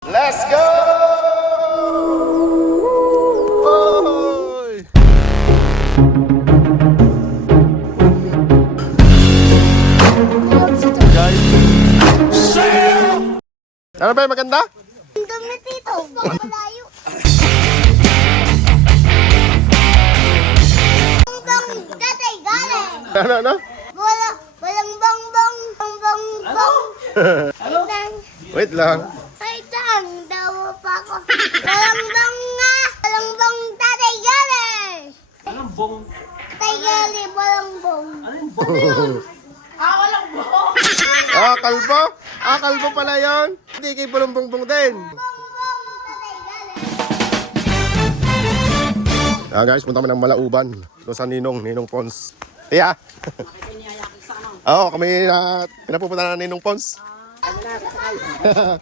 Let's go! Oy! Guys. Ano ba yung maganda? Ang dami dito. Malayo. Bang tatay galing. Ano? Walang bang. Wait lang. Ay, tang. Dawa pa ako. Walang bang nga. Walang bang tatay galing. Anong bong? Tatay galing, walang bang. Anong bong? Walang bong! Kalbo? Kalbo pala yun. Hindi kay bulong-bungbong din. Tatay galing. Guys, punta kami ng Malauban. Doon sa Ninong Pons. Tiya. Oo, kami na pinapupunta na Ninong Pons.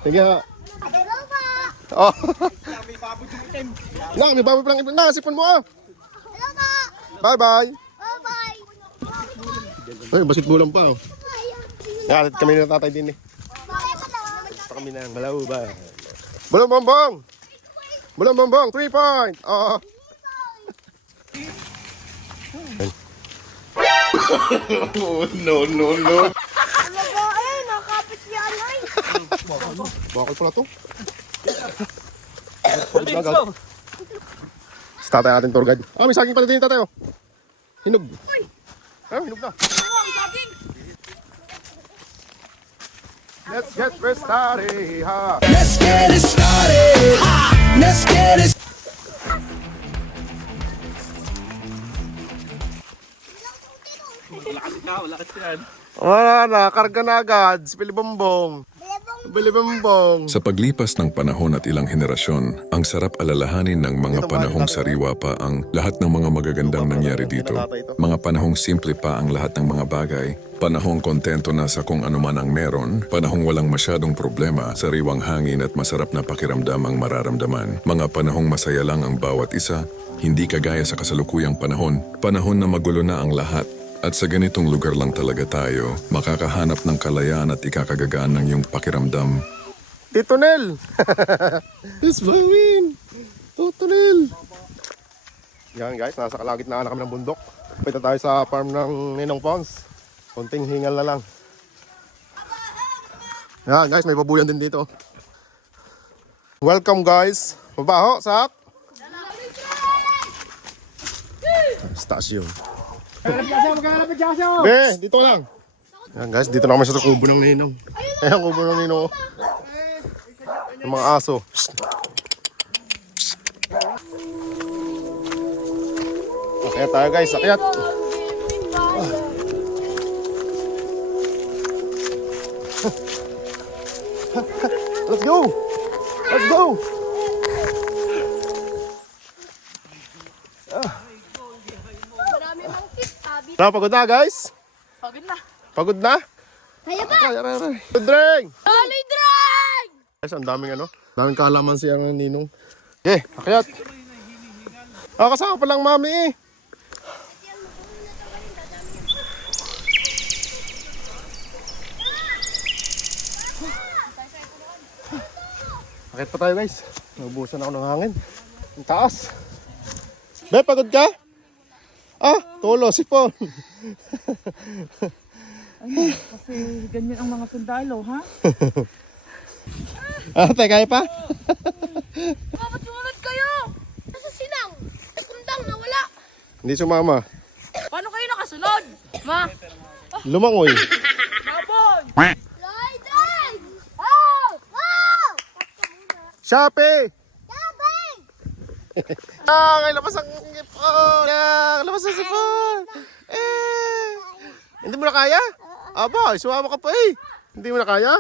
Sige. Hello pa. Oh. May baboy pa lang ipon na. Sipon mo ah. Hello pa. Bye-bye. Bye-bye. Ay, basketballan pa oh. Nalit kami na tatay din eh. Bakit ka Basta kami ng Malauban. Bulong-bongbong! Bulong-bongbong, 3 point! Oo. No. Ay, nakapit si Alay. Bakal pala to. Let's go! Si tatay natin tour guide. May saging pala din tatay oh. Hinog. Hinog na. Let's get started, ha. Let's get it started. Let's get it. Wala kasi yan. Wala na, karga na agad. Si Bilibombong. Bilabong. Bilibombong. Sa paglipas ng panahon at ilang henerasyon, ang sarap alalahanin ng mga panahong sariwa pa ang lahat ng mga magagandang nangyari dito. Mga panahong simple pa ang lahat ng mga bagay. Panahong kontento na sa kung ano man ang meron. Panahong walang masyadong problema, sariwang hangin at masarap na pakiramdam ang mararamdaman. Mga panahong masaya lang ang bawat isa, hindi kagaya sa kasalukuyang panahon. Panahon na magulo na ang lahat. At sa ganitong lugar lang talaga tayo, makakahanap ng kalayaan at ikakagagaan ng iyong pakiramdam. Tito Nel! Let's blowin! Tito Nel! Yan guys, nasa kalagitnaan na kami ng bundok. Pwede tayo sa farm ng Ninong Pons. Konting hingal na lang. Yan guys, may babuyan din dito. Welcome guys! Mabaho, sak! Stasyon. Be, dito lang. Yan guys, dito na kami sa kubo ng Ninong. Ayan, kubo ng Ninong. Yung mga aso. Akyat tayo guys, akyat. Let's go! Let's go! Pagod na guys? Pagod na. Pagod na? Kaya ba? Ay. Good drink! Solid drink! Guys, ang daming daming kaalaman siya ng Ninong. Okay, akyat. Kasama pa lang mami eh. Akyat pa tayo guys. Naubusan ako ng hangin. Ang taas. Be, pagod ka? Tulo, sipon. Kasi ganyan ang mga sundalo, ha? Ate, kaya pa? Ba't sumunod kayo? Nasa sinang? Kundang nawala. Hindi sumama. Paano kayo nakasunod? Ma! Lumangoy. Habon! Solid drink! Oh! Oh! Shopee! Tabang! Ngay labas ang sipon! Labas ang sipon! Hindi mo na kaya? Aba, sumama ka pa eh. Hindi mo na kaya?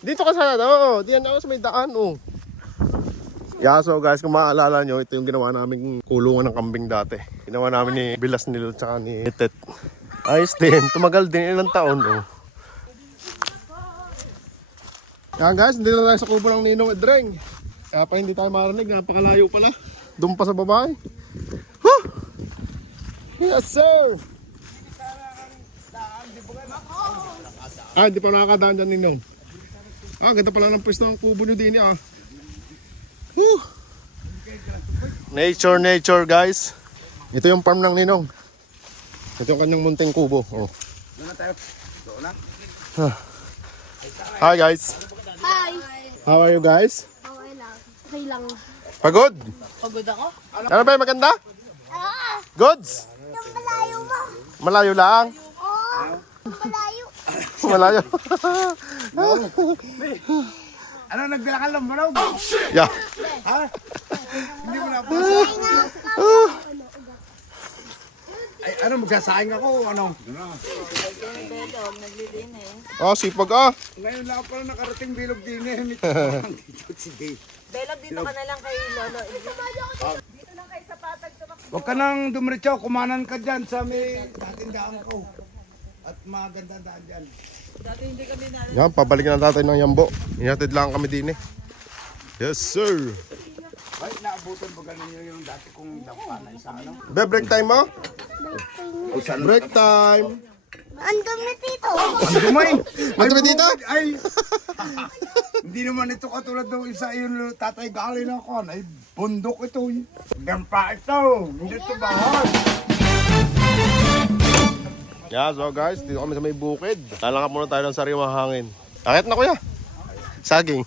Dito ka sana, oo. Diyan ako sa may daan, oh. Yeah, so guys, kung maaalala nyo, ito yung ginawa namin kulungan ng kambing dati. Ginawa namin ni Bilas Nilo at saka ni Tet. Ayos din, tumagal din ilang taon, oh. Yan guys, hindi na tayo sa kubo ng Ninong at Dreng. Kaya pa hindi tayo marinig, napakalayo pala. Doon pa sa babae. Woo! Yes sir! Hindi pa nakakadaan dyan Ninong. Ah, ganda pala ng pwesto ng kubo nyo din ah. Woo! Nature guys. Ito yung farm ng Ninong. Ito yung kanyang munting kubo. Oh. Hi guys. Hi. How are you guys? Okay lang. Okay lang. Pagod? Pagod ako? Ano ba yung maganda? Ah, Goods? yung malayo mo. Malayo lang. Oo. Malayo. Malayo. Ano, nagbilang ka lang mo raw? Yeah. Hindi mo na po. Ah. Ay, ano, magsasaing ako, ano? Oh, sipag ah. Ngayon lang pala nakarating bilog din eh. Sige. Belog, dito ka na lang kay Lolo. Huwag ka nang dumiretso, kumanan ka dyan sa may tatindaan ko. At maganda daan dyan. Yan, pabalikin na natin ng Yambo. Inatid lang kami din eh. Yes sir. Ay, naabutan ba ganun yung dati kong dampa na isa, ano? Break time mo? Break time. Ang dumi dito. Ang dumay! Ang dumi dito? Ay! Hindi naman ito katulad ng isa yung tatay gali na ako. Ay, bundok ito. Dampa ito. Hindi ito bahal. Yeah, so guys, dito kami sa may bukid. Lalangap muna tayo ng sariwang hangin. Akit na kuya. Saging.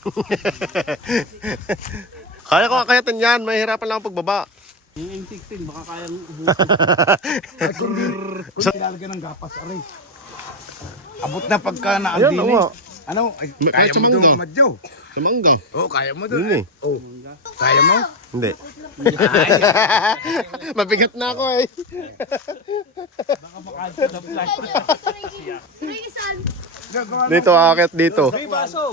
Kaya ko akayatin yan, mahihirapan lang ang pagbaba. Yung M16, baka kayang ubusin. At kundi nilalagyan ng gapas, aray. Abot na pagka Ayan, naandin oo nga. Ano? Ay, Kahit kaya sa mo mangga. doon, Madjo. Sa manggaw. Oo, kaya mo doon. Yun eh. Oh. Kaya mo? Hindi. Mabigat na ako eh. Dito akit dito.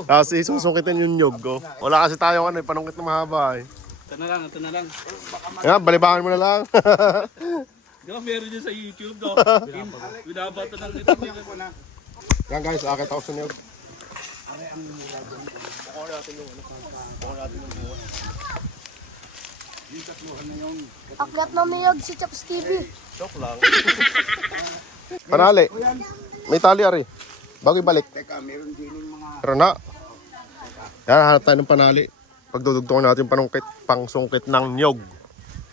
Tapos isusungkitin yung nyog ko. Wala kasi tayo ano, panungkit na mahaba eh. Ito na lang. Ayan, balibangan mo na lang. Di ba meron dyan sa YouTube, no? Binabato ng ito. Yan guys, akit ako sa nyog. Akyat na niyog si Chops TV. Joke lang. Panali. May tali ari. Bago ibalik. Teka, meron din yung mga... Pero na. Yan, hanap tayo ng panali. Pagdudugtong natin yung panungkit, pangsungkit ng nyog.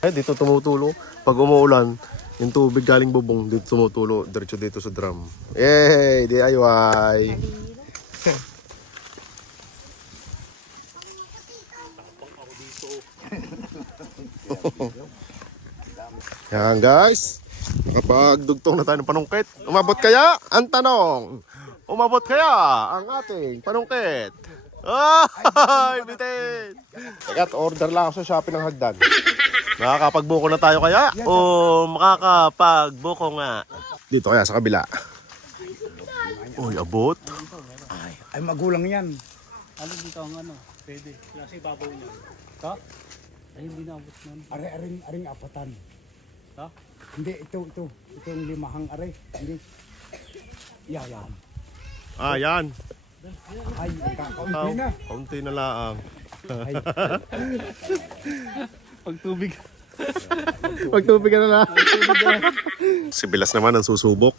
Eh, dito tumutulo. Pag umuulan, yung tubig galing bubong, dito tumutulo. Diretso dito sa drum. Yay! DIY! Yan guys. Nakapagdugtong na tayo ng panungkit. Umabot kaya? Ang tanong. Umabot kaya ang ating panungkit? Ay, bitin! Teka, order lang ako sa Shopee ng hagdan. Makakapagbuko na tayo kaya? O makakapagbuko nga? Dito kaya sa kabila. Uy, abot. Ay, magulang yan. Ano dito ang ano? Pwede. Kasi babaw niya. Ito? Ay, hindi naabot nun. Aring apatan. Ha? Hindi, ito. Ito yung limahang are. Hindi. Yan. Ah, yan. Ay, kakaunti na. Kaunti na lang. Pagtubig. Magtubig ka na lang. Si Bilas naman ang susubok.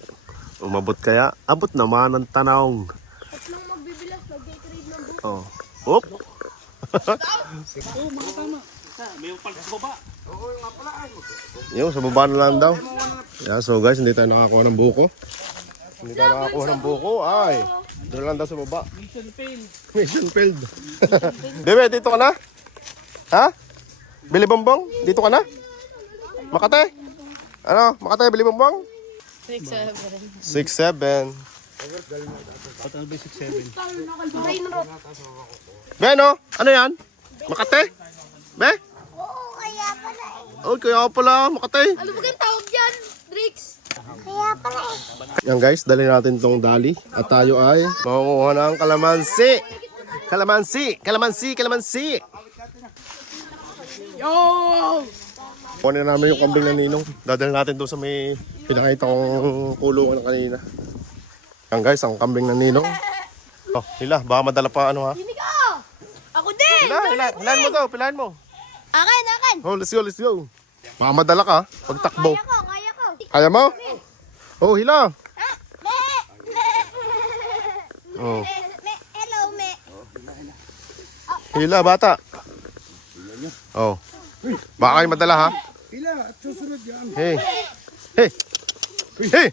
Umabot kaya? Abot naman ang tanong. Nung magbibilas, nag-trade ng book. Oh. Oop. Oo, mga tama. May pala sa baba. Yung sa baba na lang daw. Yeah, so guys, hindi tayo nakakuha ng buko. Hindi tayo nakakuha ng buko. Ay, doon lang daw sa baba. Mission failed. Mission failed. Bebe, dito ka na? Ha? Bili Bongbong? Dito ka na? Makate? Ano? Makate, Bili Bongbong? 6'7". At ano ba 6'7"? Be, no? Ano yan? Makate? Be? Oo, kaya pala eh. Oh, kaya pala, Makate. Ano ba kang tawag dyan, Drix? Kaya pala eh. Yan guys, dali natin tong dali. At tayo ay mangunguha ng kalamansi. Kalamansi. Yo! Kunin namin yung kambing na Ninong. Dadalhin natin doon sa may pinakita kong kulungan kanina. Yan guys, ang kambing na Ninong. Oh, hila, baka madala pa ano ha. Hindi ka! Ako din! Hilahin mo to, pilahin mo. Akin! Oh, let's go. Baka madala ka, pagtakbo. Kaya ko! Kaya mo? Oh, hila. Me! Oh. Hello, me! Hila, bata. Oh. Baka kayo madala, ha? Pila at susunod yan. Hey. Hey. Hey.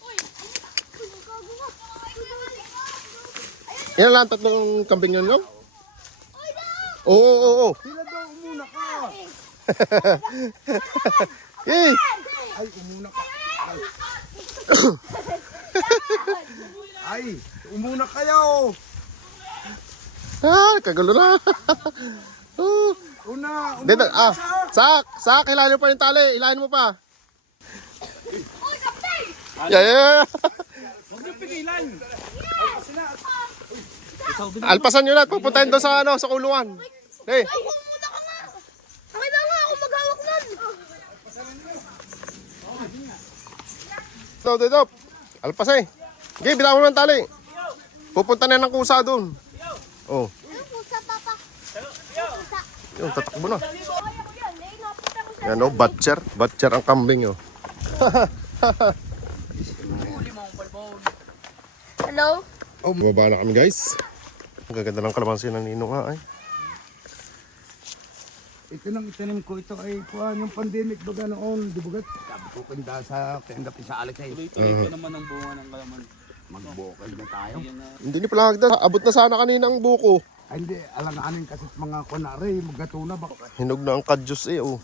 Yan lang, tatlong kambing yun, no? Oo. Pila daw, umuna ka. Hey. Ay, umuna ka. Ay, umuna kayo. Ah, kagulo na. Oh. Una, Dito, umuna ka. sak, hilahin mo pa yung tali, hilahin mo pa. Yeah. Huwag niyo pigilan. Alpasan nyo na, pupuntahin doon sa, sa kulungan. Hey. Ay, pumunta ka nga. Okay ba nga ako maghawak nun? Dito. Alpas eh. Okay, bitawan mo ng tali. Pupunta na ng kusa doon. Oh, Ano pusa, Papa? Pusa. yun, tatakbo na. Ay, ako yan. Eh, napunta ko sa... Yan o, butcher ang kambing oh. Hello? Bumaba na kami guys. Ang gaganda ng kalamansi ng ninong nga ay. Ito nang itanim ko, ito ay kuhan yung pandemic baga noon, di ba? Sabi ko kanda sa kandapin sa Alex ay Tuloy-tuloy pa naman ang bunga ng kalaman. magbukal na tayo. Yan na. Hindi ni pala hagdan. Abot na sana kanina ang buko. Ay hindi, alanganin kasi mga kunari, magatuna ba? Hinog na ang kadyos eh oh.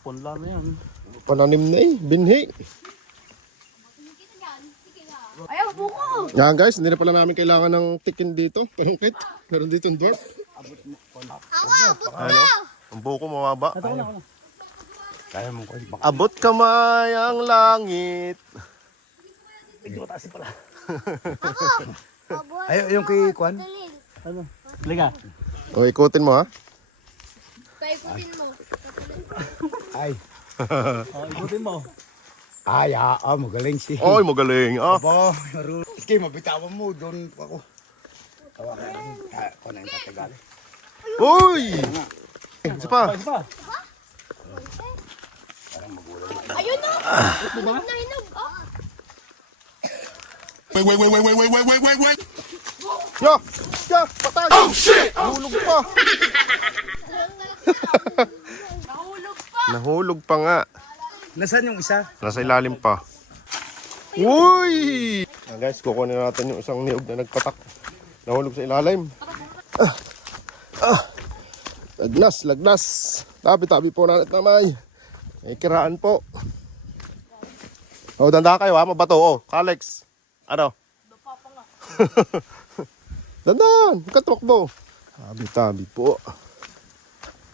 Punla na yan. Pananim na eh, binhi. Ayaw, buko! Yan guys, hindi na pala namin kailangan ng tikin dito. Palungkit. Meron dito yung dwarf. Ako, abot Ano? Ang buko mababa. Kaya mo ko, Abot kamay ang langit. ay yung kay Kwan? Ano? Liga. O, ikutin mo ha. Paikutin mo. Ay, Ikutin mo. ay, magaling si. Oy, magaling ah. Aba, marunong. Sige, mabitawan mo, doon ako. Tawagan namin. Ako na yung tatagal. Uy! Isa pa. Isa pa. Ayun na! Hinog na hinog. Oh. Yo! Yo! Patay! Oh shit! Nahulog pa. Nahulog pa. Nahulog pa nga. Nasaan yung isa? Nasa ilalim pa. Uy! Guys, kukunin natin yung isang niyog na nagpatak. Nahulog sa ilalim. Lagnas. Tabi-tabi po natin namay. May kiraan po. Oh, danda kayo ha, mabato. Oh, Alex. Ano? Dandan, huwag ka tumakbo. Tabi-tabi po.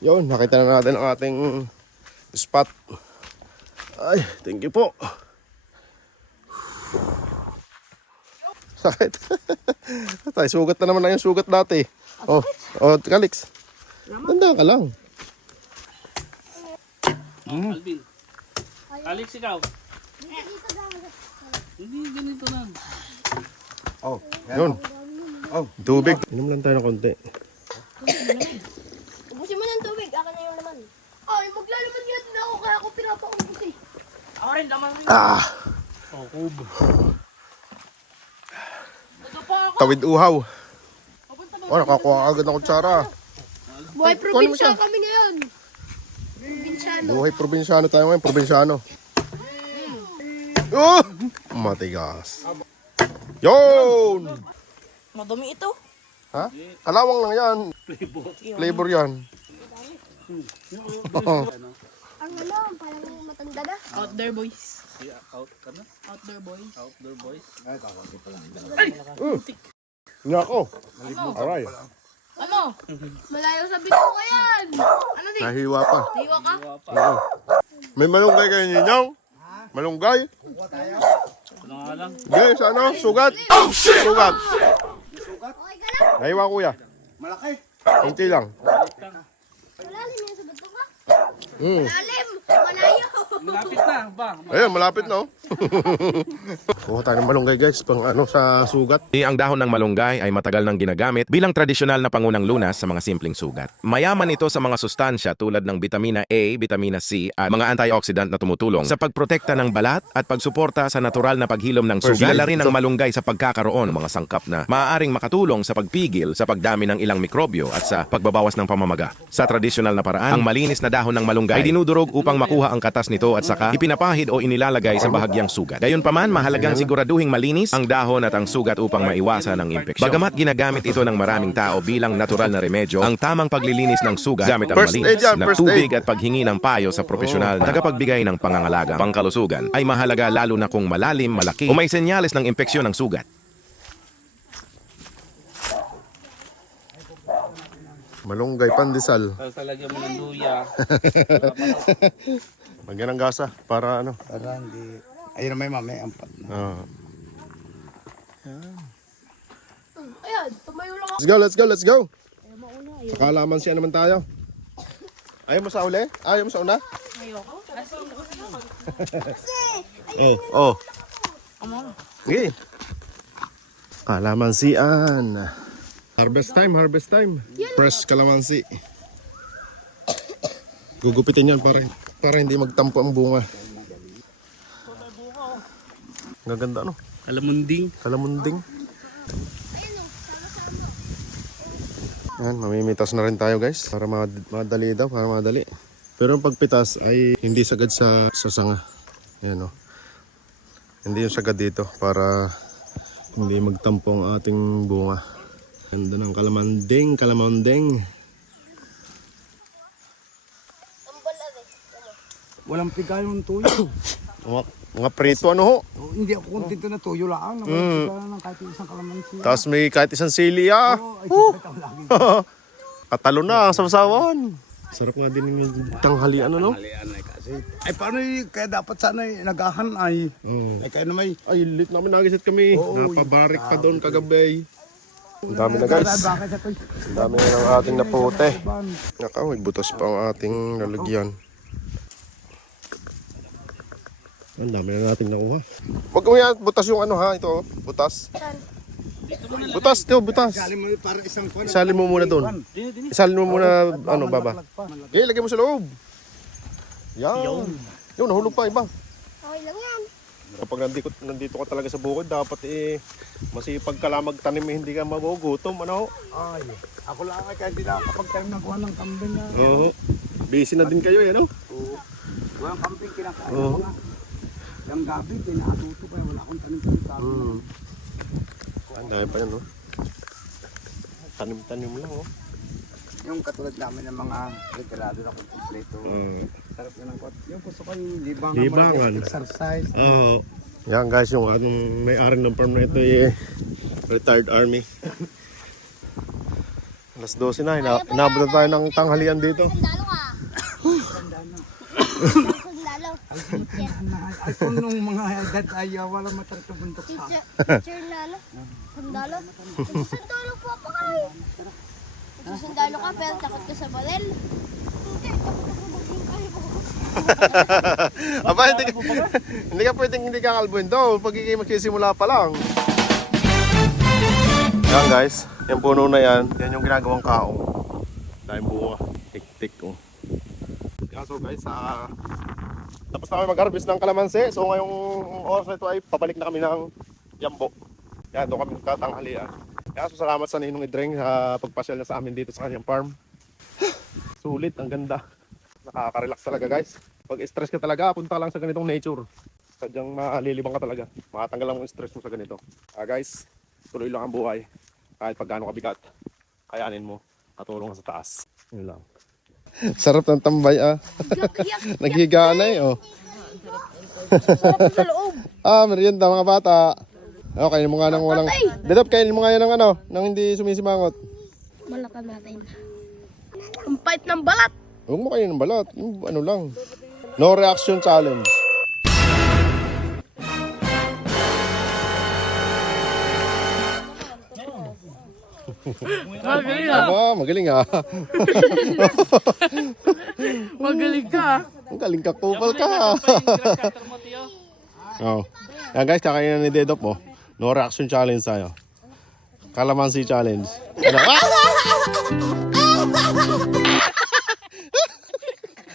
Yun, nakita na natin ang ating spot. Ay, thank you po. Sakit. Tay, sugat na naman na yung sugat dati. Oh, Alex. Tanda ka lang. Alvin. Alex, ikaw. Hindi, ganito na. Oh, Yun. Oh. Tubig. Inom lang tayo ng konti. Ubusin mo ng tubig. Akin na yung laman. Ay, maglalaman nga din ako. Kaya ako pinapaubos eh. Ako rin, laman rin. Oh, kub. Ito pa ako. Tawid uhaw. Oh, nakakuha ka agad ng kutsara. Buhay Kuha mo probinsya siya. kami ngayon. Probinsyano. Buhay probinsyano tayo ngayon. Probinsyano. Oh! Matigas. Yun! Madumi ito. Ha? Kalawang lang yan. Flavor yan. Ang ano, parang matanda na. Out there, boys. Out ka na? Out there, boys. Outdoor boys. Nga ako. Aray. Ano? Malayo sa bito ko yan. Ano di? Nahiwa pa. Diwa ka? May malunggay kayo ninyo? Malunggay? Ano nga lang? Guys, ano? Sugat? Sugat. Okay ka lang? Nahiwa kuya. Malaki. Kunti lang. Malalim yan sa bito ko. Mm. Malalim. Malayo. Malapit na ba? Ayun, malapit na oh. Kuha tayo ng malunggay guys, pang sa sugat. Ang dahon ng malunggay ay matagal nang ginagamit bilang tradisyonal na pangunang lunas sa mga simpleng sugat. Mayaman ito sa mga sustansya tulad ng vitamina A, vitamina C at mga antioxidant na tumutulong sa pagprotekta ng balat at pagsuporta sa natural na paghilom ng sugat. Kilala rin ang malunggay sa pagkakaroon ng mga sangkap na maaaring makatulong sa pagpigil sa pagdami ng ilang mikrobyo at sa pagbabawas ng pamamaga. Sa tradisyonal na paraan, ang malinis na dahon ng malunggay ay dinudurog upang makuha ang katas nito at saka ipinapahid o inilalagay sa bahagyang sugat. Gayunpaman, mahalagang siguraduhing malinis ang dahon at ang sugat upang maiwasan ang impeksyon. Bagamat ginagamit ito ng maraming tao bilang natural na remedyo, ang tamang paglilinis ng sugat gamit ang First aid malinis yan, na first tubig aid. at paghingi ng payo sa profesional na tagapagbigay ng pangangalaga pangkalusugan ay mahalaga lalo na kung malalim, malaki o may senyales ng impeksyon ng sugat. Malunggay, pandesal. Talagyan mo ng luya. Lagyan ng gasa para ano. Para hindi... Ayun na may mami, ampat na. Ayan, tumayo lang ako. Let's go, let's go, let's go. Sa kalamansi naman tayo. Ayaw mo sa uli? Ayaw mo sa una? Oh. Sige. Kalamansian. Harvest time, harvest time. Fresh kalamansi. Gugupitin yan para hindi magtampo ang bunga. Gaganda ano? Alamunding. Kalamunding. Yan, mamimitas na rin tayo guys. Para madali daw, para madali. Pero ang pagpitas ay hindi sagad sa sanga. Yan o. Hindi yung sagad dito para hindi magtampo ang ating bunga. Ganda ng kalamanding. Walang piga yung tuyo. Mga prito ano ho. Hindi ako kontento na tuyo lang. Walang piga ng kahit isang kalamansi. Tapos may kahit isang sili ah. Katalo na ang sasawan. Sarap nga din yung tanghalian ano. Halian ay kasi. Ay paano kaya dapat sana nagahan ay. Ay kaya na may. Ay, lit namin nagisit kami. Napabarik pa doon kagabi. Ang dami na guys. Ang dami na ng ating napote. Naka, may butas pa ang ating lalagyan. Ang dami na nating nakuha. Huwag mo yan, butas yung ano ha, ito butas. Butas, ito, butas. Sali mo para isang kwan. Isali mo muna doon. Isali mo muna, ano, baba. Okay, lagay mo sa loob. Yan. Yun, nahulog pa iba. Okay lang yan. Kapag nandito ka talaga sa bukid, dapat masipag ka lang magtanim, hindi ka magugutom, ano? Ay, ako lang ay kaya hindi na kapag-time ng kuha ng kambing na. Oo. Busy na din kayo, ano? Oo. Walang kambing kinakain Oo. mga. Yung gabi, pinatuto kaya wala akong tanim-tanim sa akin. Ang dami pa yan, no? Tanim-tanim lang, oh. Yung katulad namin ng mga regalado na kung kompleto. Sarap na ng kot. Yung gusto ko yung libangan. Libangan. Exercise. Oo. Yan guys, yung anong may-ari ng farm na ito retired army. Alas 12 na, inabot na tayo ng tanghalian dito. Sandalo ka. Sandalo. Ay kung nung mga edad ay wala matang bundok sa. Teacher Nalo. Sandalo. Sandalo po ako kayo. Sandalo ka pero takot ka sa balel. Hindi, takot ako maging kayo. Aba, hindi ka pwedeng hindi ka kalbuin daw. Pagiging magsisimula pa lang. Yan guys, yung puno na yan, yan yung ginagawang kaong. Dahil buwa, tik-tik oh. So guys, tapos na kami mag-harvest ng kalamansi. So ngayong oras na ito ay pabalik na kami ng Yambo. Yan, doon kami tatanghalian. Kaya so salamat sa Ninong Idreng sa pagpasyal niya sa amin dito sa kanyang farm. Sulit, ang ganda. Nakaka-relax talaga guys. Pag stress ka talaga, punta lang sa ganitong nature. Sadyang malilibang ka talaga. Makatanggal lang ang stress mo sa ganito. Guys, tuloy lang ang buhay. Kahit pag gaano kabigat, kayanin mo. Katulong ka sa taas. Yun lang. Sarap ng tambay ah. Naghiga na eh oh. Sarap sa loob. Merienda mga bata. Okay, mo nga nang walang... Dedop, kainin mo nga yan ng ano, nang hindi sumisimangot. Malakan natin. Ang pait ng balat. Huwag mo kainin ng balat. Yung ano lang. No reaction challenge. Magaling ah. Aba, magaling ah. Magaling. Galing ka. Ang galing ka, kupal ka. Cutter mo, tiyo. Oh. Yan guys, kakain na ni Dedop mo. No reaction challenge tayo. Kalamansi challenge.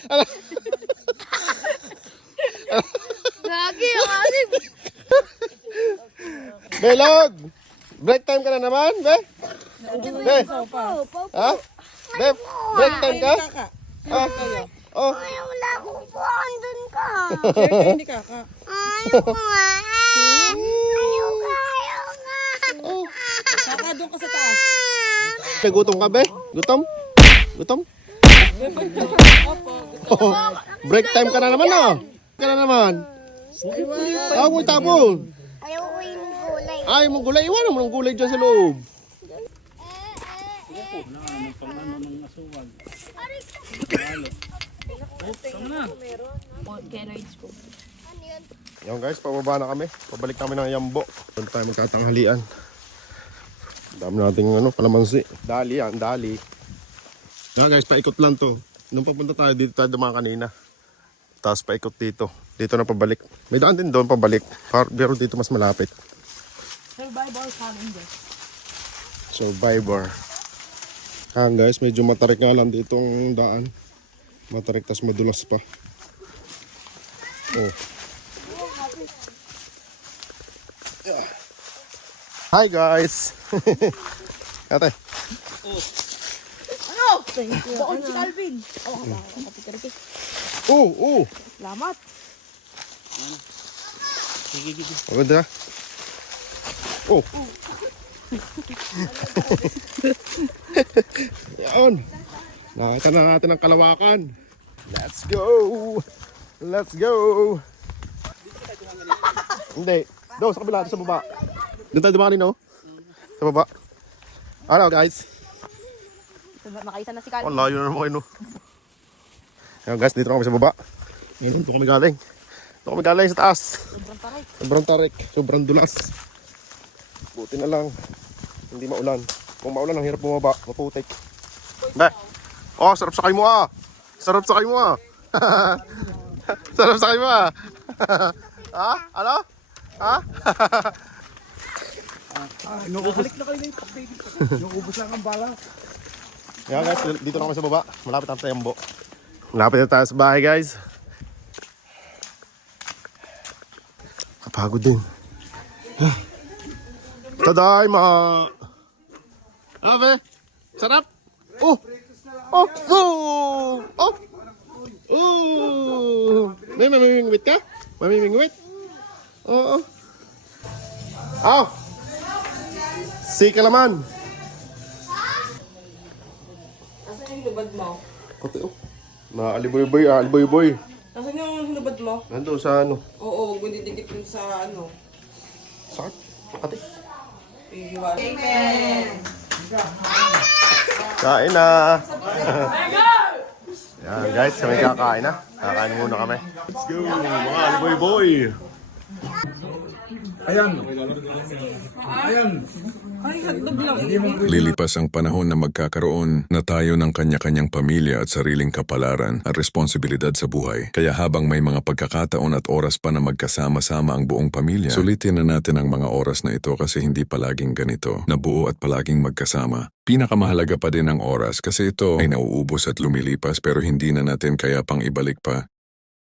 Ano? Gagi, ang asim. Belog! Break time ka na naman, be? Be? Ha? Be? Break time ka? Ha? Oh. Ay, wala akong puwan dun ka. Hindi ka. Ayaw ko nga. Ayaw nga. Oh. Kaka doon ka sa taas. Be, gutom ka, be? Gutom? Gutom? Oh. Break time ka na naman, oh. Ka na naman. Huwag mo itapon. Ayaw ko yung gulay. Ay, mong gulay. Iwanan mo ng gulay dyan sa loob. Ng asuwag. Yan guys, pababa na kami. Pabalik kami ng Yambo. Doon tayo magtatanghalian. Dami nating kalamansi. Dali yan, dali. Yan guys, paikot lang to. Nung papunta tayo, dito tayo dumaan kanina. Tapos paikot dito. Dito na pabalik. May daan din doon pabalik. Pero dito mas malapit. Survival challenges. Survivor. Guys, medyo matarik nga lang dito ang daan. Matarik, tas madulas pa. Oh. Hi guys! Ate, Ano? Doon si Calvin. oh! Salamat. Sige. Maganda. Oh! Yan! Nakita na natin ang kalawakan. Let's go! Let's go! Hindi. Doon, sa kabila, doon sa baba. Doon tayo dumaan no? Sa baba. Ano guys? Nakita na si Oh, Calvin. layo na naman kayo no. Ayan guys, dito na kami sa baba. Ngayon, dito kami galing. Dito kami galing sa taas. Sobrang tarik. Sobrang dulas. Buti na lang. Hindi maulan. Kung maulan, ang hirap bumaba. Maputik. Be. Oh, sarap sakay mo ah. Sarap sakay mo ah. Sarap sakay mo ah. Ha? Ano? Ha? Naubos lang ang bala. Yan guys, dito na kami sa baba. Malapit na sa Yambo. Malapit na tayo sa bahay guys. Kapagod din. Tadaima! Abe! Sarap! Oh! Oh! Oh! Oh! Oh! May mamimingwit ka? Mamimingwit? Oo. Oh! Sika naman! Nasaan yung hinubad mo? Kote oh. Aliboy-boy, aliboy-boy. Nasaan yung hinubad mo? Nandun sa ano? Oo, huwag mo didikit yung sa ano. Sakit. Makati. Kain na. Yan guys, kami kakain na. Kakain muna kami. Let's go, mga aliboy-boy. Ayan. Lilipas ang panahon na magkakaroon na tayo ng kanya-kanyang pamilya at sariling kapalaran at responsibilidad sa buhay. Kaya habang may mga pagkakataon at oras pa na magkasama-sama ang buong pamilya, sulitin na natin ang mga oras na ito kasi hindi palaging ganito, na buo at palaging magkasama. Pinakamahalaga pa din ang oras kasi ito ay nauubos at lumilipas pero hindi na natin kaya pang ibalik pa.